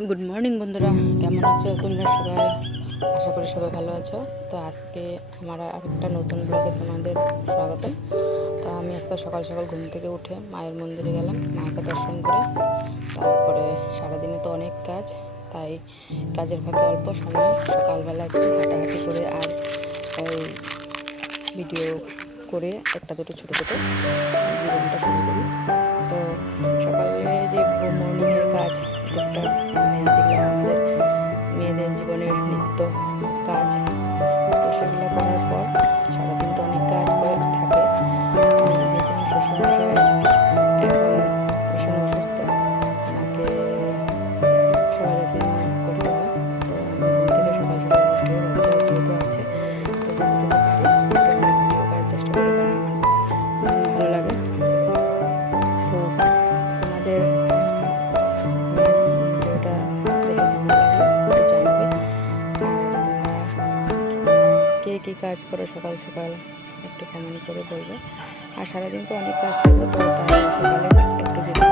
Good morning বন্ধুরা, কেমন আছো তোমরা সবাই? আশা করি সবাই ভালো আছো। তো আজকে আমার আরেকটা নতুন ব্লগে তোমাদের স্বাগতম। তো আমি আজকে সকাল সকাল ঘুম থেকে উঠে মায়ের মন্দিরে গেলাম, মাকে দর্শন করে। তারপরে সারাদিনে তো অনেক কাজ, তাই কাজের ফাঁকে অল্প সময় সকালবেলা একটু হাঁটাহাঁটি করে আর এই ভিডিও করে একটা দুটো ছোটো ছোটো জীবনটা শুরু করি। তো সকালে যে মর্নিংয়ের কাজ টুকটাক, যেগুলো আমাদের মেয়েদের জীবনের নিত্য কাজ, তো সেগুলো করার পর সারাদিন তো অনেক কাজ করে থাকে। যেহেতু আমার শ্বশুরমশাই এখন ভীষণ অসুস্থ, ওনাকে সেবা যত্ন করতে হয়। তো আমি ঘুম থেকে সকাল সকাল উঠে বাচ্চা যেহেতু আছে, তো যতটুকু পারি একটুখানি ভিডিও করার চেষ্টা করি, কারণ আমার ভালো লাগে। তো তোমাদের ভিডিওটা দেখে কেমন লাগে একটু জানাবে। আর তোমরা কে কী কাজ করো সকাল সকাল একটু কমেন্ট করে বলবে। আর সারাদিন তো অনেক কাজ থাকবে, তো তাই সকালে একটু যেতে